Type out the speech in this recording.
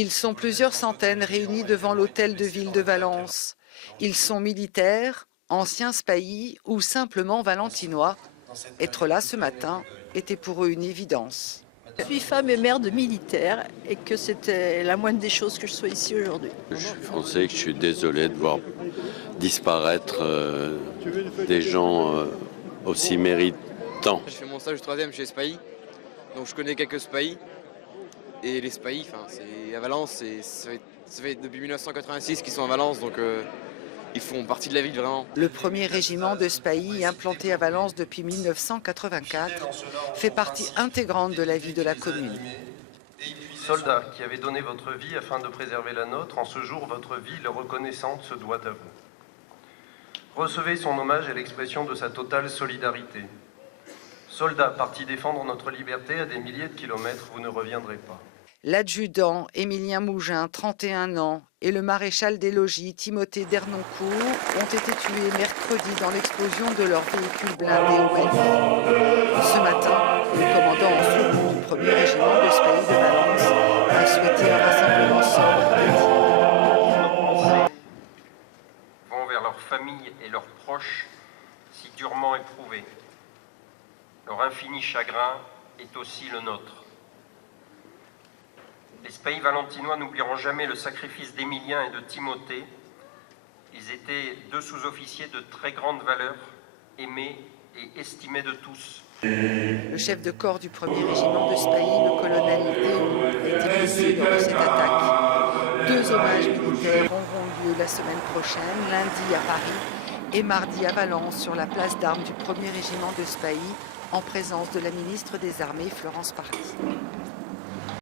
Ils sont plusieurs centaines réunis devant l'hôtel de ville de Valence. Ils sont militaires, anciens spahis ou simplement valentinois. Être là ce matin était pour eux une évidence. Je suis femme et mère de militaires et que c'était la moindre des choses que je sois ici aujourd'hui. Je suis français et je suis désolé de voir disparaître des gens aussi méritants. J'ai fait mon stage de 3e chez Spahi, donc je connais quelques Spahis. Et les Spahis, c'est à Valence, ça fait depuis 1986 qu'ils sont à Valence, donc ils font partie de la ville vraiment. Le premier régiment de Spahis, implanté à Valence depuis 1984, fait partie intégrante de la vie de la commune. Soldats qui avez donné votre vie afin de préserver la nôtre, en ce jour, votre vie reconnaissante se doit à vous. Recevez son hommage et l'expression de sa totale solidarité. Soldats partis défendre notre liberté à des milliers de kilomètres, vous ne reviendrez pas. L'adjudant Émilien Mougin, 31 ans, et le maréchal des logis Timothée Dernoncourt ont été tués mercredi dans l'explosion de leur véhicule blindé au Belfort. Ce matin, le commandant en secours du 1er régiment de Spahis de Valence a souhaité un rassemblement sobre et digne. Vont vers leurs familles et leurs proches si durement éprouvés. Leur infini chagrin est aussi le nôtre. Les Spahis valentinois n'oublieront jamais le sacrifice d'Émilien et de Timothée. Ils étaient deux sous-officiers de très grande valeur, aimés et estimés de tous. Le chef de corps du 1er régiment de Spahis, le colonel Léon, a été blessé lors de cette attaque. 2 hommages militaires auront lieu la semaine prochaine, lundi à Paris et mardi à Valence, sur la place d'armes du 1er régiment de Spahis, en présence de la ministre des Armées, Florence Parly.